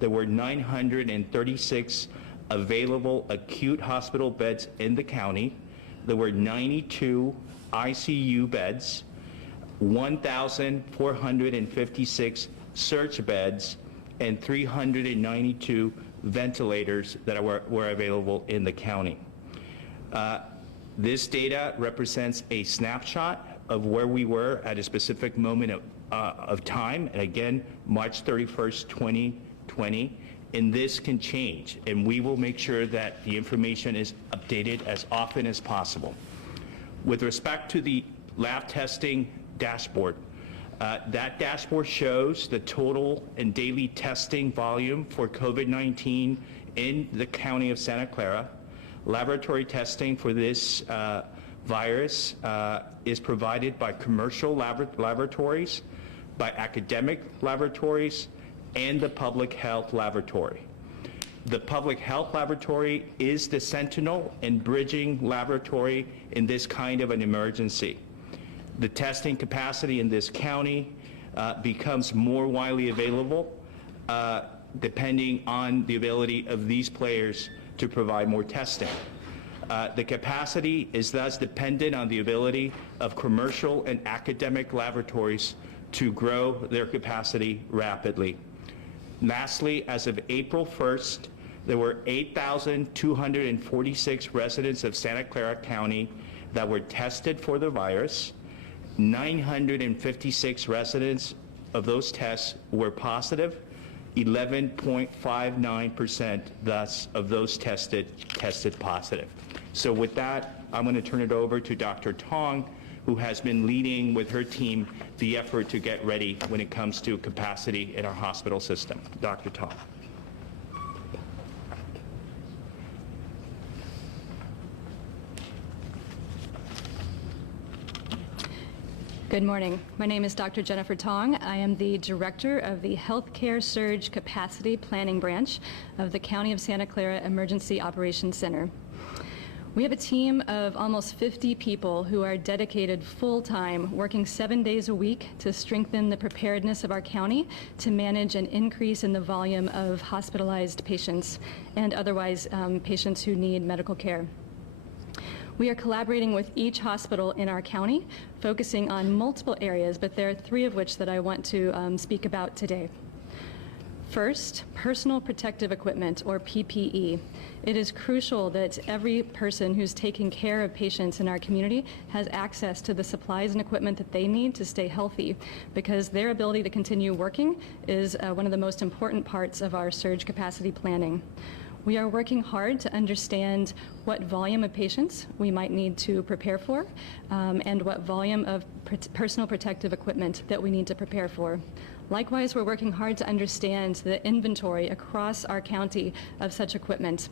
there were 936 available acute hospital beds in the county. There were 92 ICU beds, 1,456 surge beds, and 392 ventilators that were available in the county. This data represents a snapshot of where we were at a specific moment of time, and again, March 31st, 2020, and this can change, and we will make sure that the information is updated as often as possible. With respect to the lab testing dashboard, that dashboard shows the total and daily testing volume for COVID-19 in the county of Santa Clara. Laboratory testing for this virus is provided by commercial laboratories, by academic laboratories, and the public health laboratory. The public health laboratory is the sentinel and bridging laboratory in this kind of an emergency. The testing capacity in this county becomes more widely available depending on the ability of these players to provide more testing. The capacity is thus dependent on the ability of commercial and academic laboratories to grow their capacity rapidly. Lastly, as of April 1st, there were 8,246 residents of Santa Clara County that were tested for the virus. 956 residents of those tests were positive. 11.59% thus of those tested positive. So with that, I'm going to turn it over to Dr. Tong, who has been leading with her team the effort to get ready when it comes to capacity in our hospital system. Dr. Tong. Good morning. My name is Dr. Jennifer Tong. I am the Director of the Healthcare Surge Capacity Planning Branch of the County of Santa Clara Emergency Operations Center. We have a team of almost 50 people who are dedicated full-time, working 7 days a week to strengthen the preparedness of our county to manage an increase in the volume of hospitalized patients and otherwise patients who need medical care. We are collaborating with each hospital in our county, focusing on multiple areas, but there are three of which that I want to speak about today. First, personal protective equipment, or PPE. It is crucial that every person who's taking care of patients in our community has access to the supplies and equipment that they need to stay healthy, because their ability to continue working is one of the most important parts of our surge capacity planning. We are working hard to understand what volume of patients we might need to prepare for and what volume of personal protective equipment that we need to prepare for. Likewise, we're working hard to understand the inventory across our county of such equipment.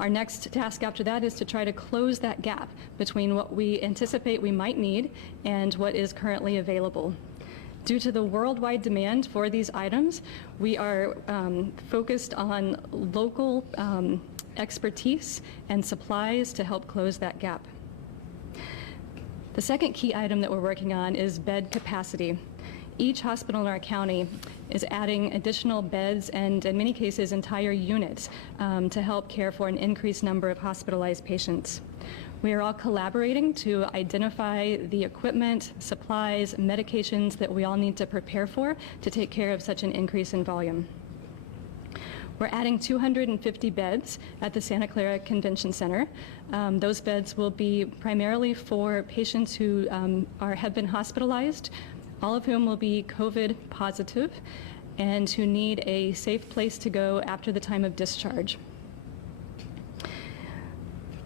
Our next task after that is to try to close that gap between what we anticipate we might need and what is currently available. Due to the worldwide demand for these items, we are focused on local expertise and supplies to help close that gap. The second key item that we're working on is bed capacity. Each hospital in our county is adding additional beds and, in many cases, entire units to help care for an increased number of hospitalized patients. We are all collaborating to identify the equipment, supplies, medications that we all need to prepare for to take care of such an increase in volume. We're adding 250 beds at the Santa Clara Convention Center. Those beds will be primarily for patients who have been hospitalized, all of whom will be COVID positive and who need a safe place to go after the time of discharge.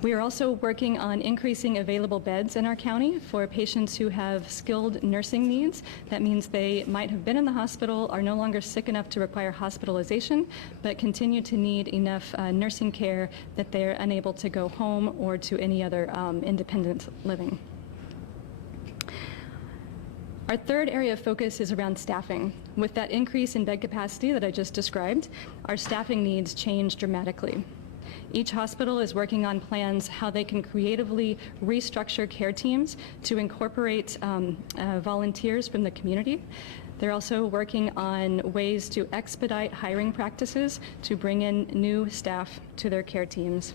We are also working on increasing available beds in our county for patients who have skilled nursing needs. That means they might have been in the hospital, are no longer sick enough to require hospitalization, but continue to need enough nursing care that they're unable to go home or to any other independent living. Our third area of focus is around staffing. With that increase in bed capacity that I just described, our staffing needs change dramatically. Each hospital is working on plans how they can creatively restructure care teams to incorporate volunteers from the community. They're also working on ways to expedite hiring practices to bring in new staff to their care teams.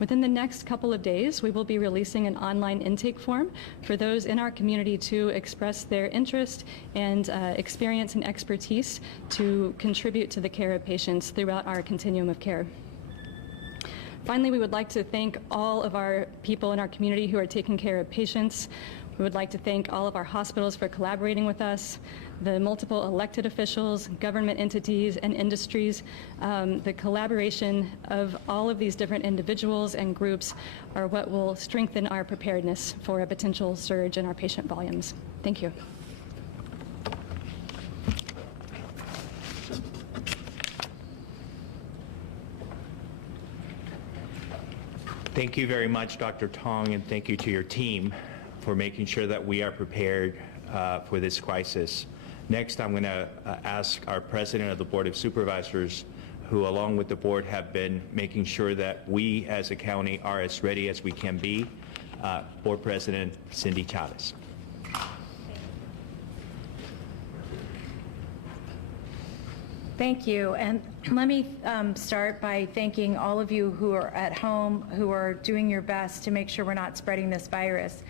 Within the next couple of days, we will be releasing an online intake form for those in our community to express their interest and experience and expertise to contribute to the care of patients throughout our continuum of care. Finally, we would like to thank all of our people in our community who are taking care of patients. We would like to thank all of our hospitals for collaborating with us, the multiple elected officials, government entities, and industries. The collaboration of all of these different individuals and groups are what will strengthen our preparedness for a potential surge in our patient volumes. Thank you. Thank you very much, Dr. Tong, and thank you to your team for making sure that we are prepared for this crisis. Next, I'm going to ask our President of the Board of Supervisors, who along with the board have been making sure that we as a county are as ready as we can be, Board President Cindy Chavez. Thank you, and let me start by thanking all of you who are at home, who are doing your best to make sure we're not spreading this virus.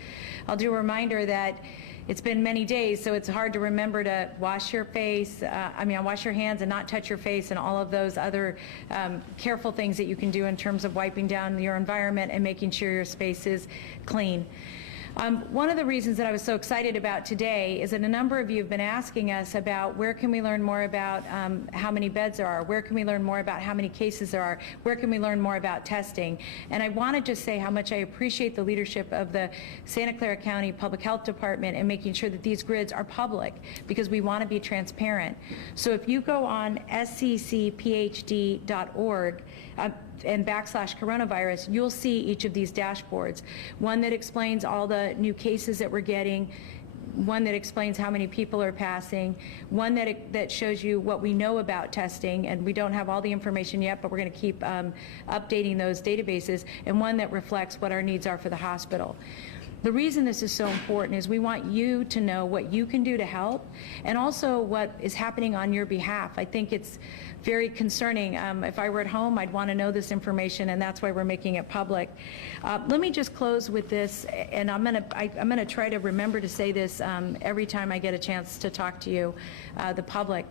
I'll do a reminder that it's been many days, so it's hard to remember to wash your face, wash your hands and not touch your face, and all of those other careful things that you can do in terms of wiping down your environment and making sure your space is clean. One of the reasons that I was so excited about today is that a number of you have been asking us about where can we learn more about how many beds there are, where can we learn more about how many cases there are, where can we learn more about testing. And I want to just say how much I appreciate the leadership of the Santa Clara County Public Health Department in making sure that these grids are public, because we want to be transparent. So if you go on sccphd.org, and /coronavirus, you'll see each of these dashboards. One that explains all the new cases that we're getting, one that explains how many people are passing, one that shows you what we know about testing, and we don't have all the information yet, but we're going to keep updating those databases, and one that reflects what our needs are for the hospital. The reason this is so important is we want you to know what you can do to help, and also what is happening on your behalf. I think it's very concerning. If I were at home, I'd want to know this information, and that's why we're making it public. Let me just close with this, and I'm gonna try to remember to say this every time I get a chance to talk to you, the public.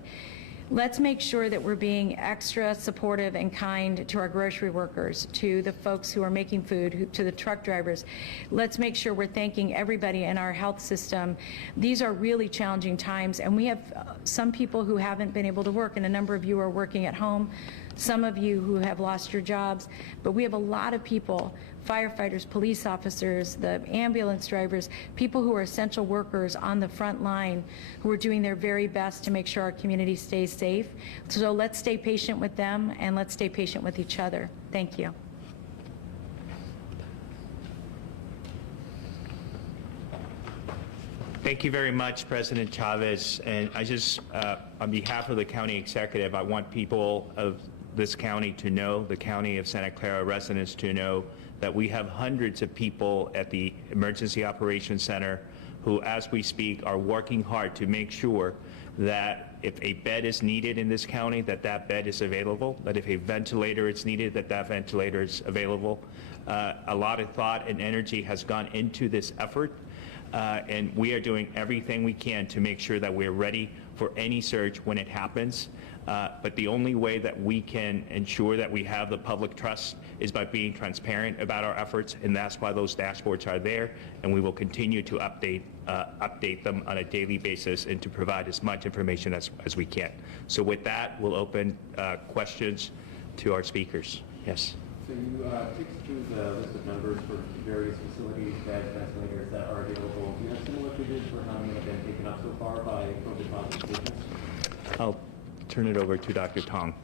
Let's make sure that we're being extra supportive and kind to our grocery workers, to the folks who are making food, to the truck drivers. Let's make sure we're thanking everybody in our health system. These are really challenging times, and we have some people who haven't been able to work, and a number of you are working at home, some of you who have lost your jobs, but we have a lot of people, firefighters, police officers, the ambulance drivers, people who are essential workers on the front line who are doing their very best to make sure our community stays safe. So let's stay patient with them, and let's stay patient with each other. Thank you. Thank you very much, President Chavez. And I just, on behalf of the county executive, I want people of this county to know, the county of Santa Clara residents to know, that we have hundreds of people at the Emergency Operations Center who, as we speak, are working hard to make sure that if a bed is needed in this county, that that bed is available, that if a ventilator is needed, that that ventilator is available. A lot of thought and energy has gone into this effort, and we are doing everything we can to make sure that we're ready for any surge when it happens. But the only way that we can ensure that we have the public trust is by being transparent about our efforts, and that's why those dashboards are there, and we will continue to update them on a daily basis and to provide as much information as we can. So with that, we'll open questions to our speakers. Yes. So you took through the list of numbers for various facilities, beds, ventilators that are available. Do you have similar figures for how many have been taken up so far by COVID positive patients? I'll turn it over to Dr. Tong.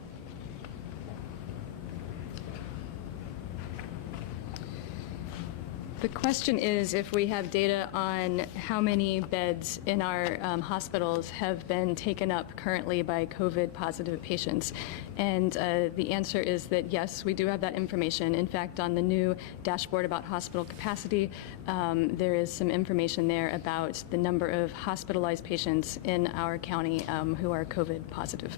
The question is if we have data on how many beds in our hospitals have been taken up currently by COVID-positive patients. And the answer is that yes, we do have that information. In fact, on the new dashboard about hospital capacity, there is some information there about the number of hospitalized patients in our county who are COVID-positive.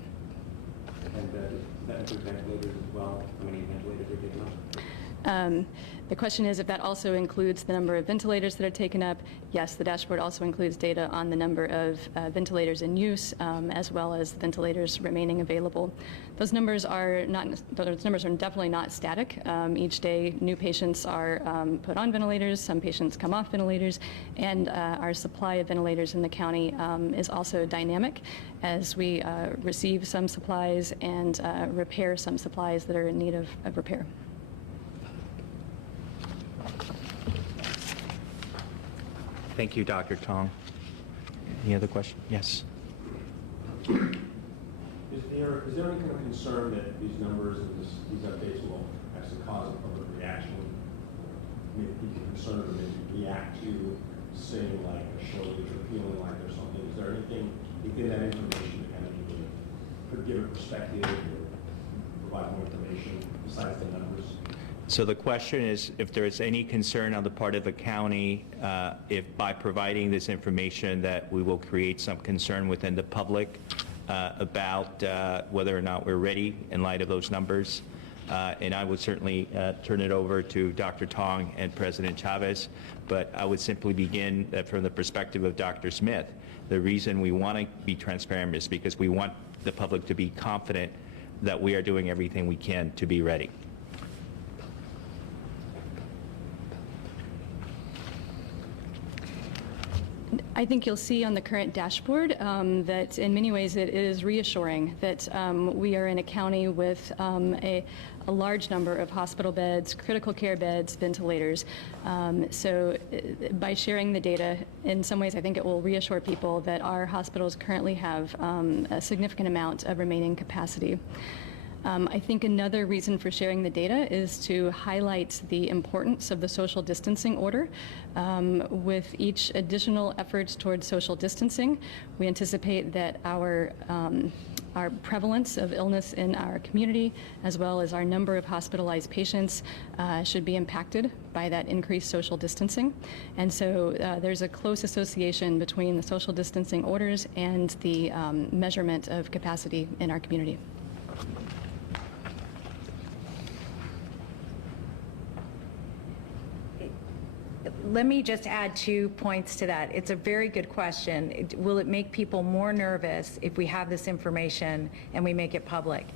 And does that include ventilators as well? How many ventilators are taken up? The question is if that also includes the number of ventilators that are taken up. Yes, the dashboard also includes data on the number of ventilators in use, as well as ventilators remaining available. Those numbers are definitely not static. Each day, new patients are put on ventilators. Some patients come off ventilators, and our supply of ventilators in the county is also dynamic as we receive some supplies and repair some supplies that are in need of repair. Thank you, Dr. Tong. Any other question? Yes. Is there any kind of concern that these numbers and these updates will actually cause a public reaction? I mean, people are concerned that they react to saying like a shortage or feeling like there's something. Is there anything within that information that kind of could give a perspective or provide more information besides the numbers? So the question is if there is any concern on the part of the county, if by providing this information that we will create some concern within the public about whether or not we're ready in light of those numbers. And I would certainly turn it over to Dr. Tong and President Chavez, but I would simply begin from the perspective of Dr. Smith. The reason we want to be transparent is because we want the public to be confident that we are doing everything we can to be ready. I think you'll see on the current dashboard that in many ways it is reassuring that we are in a county with a large number of hospital beds, critical care beds, ventilators. So by sharing the data, in some ways I think it will reassure people that our hospitals currently have a significant amount of remaining capacity. I think another reason for sharing the data is to highlight the importance of the social distancing order. With each additional efforts towards social distancing, we anticipate that our prevalence of illness in our community, as well as our number of hospitalized patients, should be impacted by that increased social distancing. And so there's a close association between the social distancing orders and the measurement of capacity in our community. Let me just add 2 points to that. It's a very good question. Will it make people more nervous if we have this information and we make it public?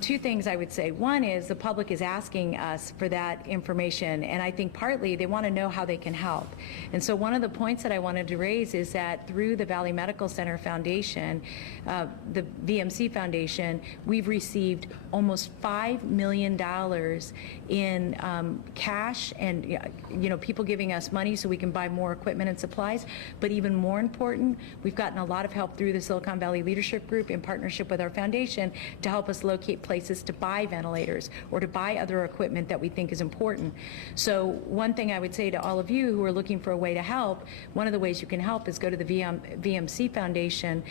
2 things I would say. One is the public is asking us for that information, and I think partly they want to know how they can help. And so one of the points that I wanted to raise is that through the Valley Medical Center Foundation, the VMC Foundation, we've received almost $5 million in cash and people giving us money so we can buy more equipment and supplies. But even more important, we've gotten a lot of help through the Silicon Valley Leadership Group in partnership with our foundation to help us locate places to buy ventilators or to buy other equipment that we think is important. So one thing I would say to all of you who are looking for a way to help, one of the ways you can help is go to the VMC Foundation,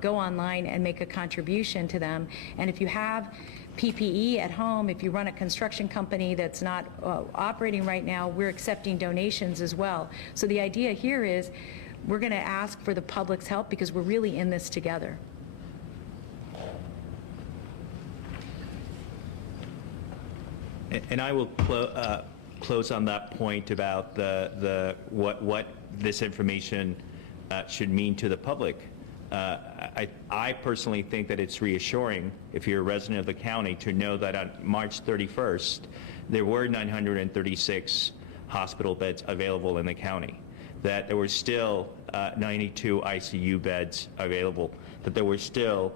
go online and make a contribution to them. And if you have PPE at home, if you run a construction company that's not operating right now, we're accepting donations as well. So the idea here is we're going to ask for the public's help because we're really in this together. And I will close on that point about what this information should mean to the public. I personally think that it's reassuring, if you're a resident of the county, to know that on March 31st, there were 936 hospital beds available in the county, that there were still 92 ICU beds available, that there were still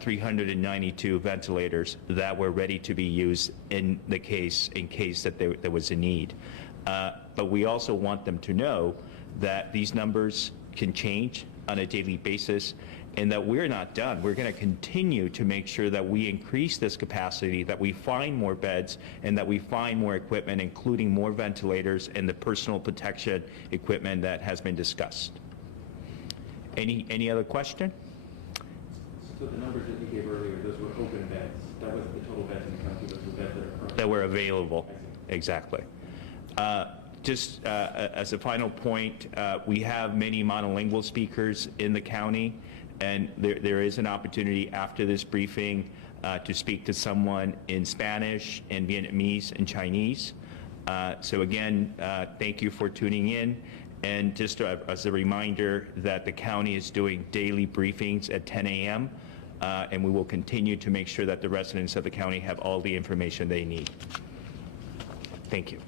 392 ventilators that were ready to be used in case that there was a need. But we also want them to know that these numbers can change on a daily basis, and that we're not done. We're going to continue to make sure that we increase this capacity, that we find more beds, and that we find more equipment, including more ventilators and the personal protection equipment that has been discussed. Any other question? So the numbers that you gave earlier, those were open beds. That wasn't the total beds in the county, those were beds that are currently. That were available. I see. Exactly. Just as a final point, we have many monolingual speakers in the county, and there is an opportunity after this briefing to speak to someone in Spanish, and Vietnamese, and Chinese. So again, thank you for tuning in. And just as a reminder that the county is doing daily briefings at 10 a.m., and we will continue to make sure that the residents of the county have all the information they need. Thank you.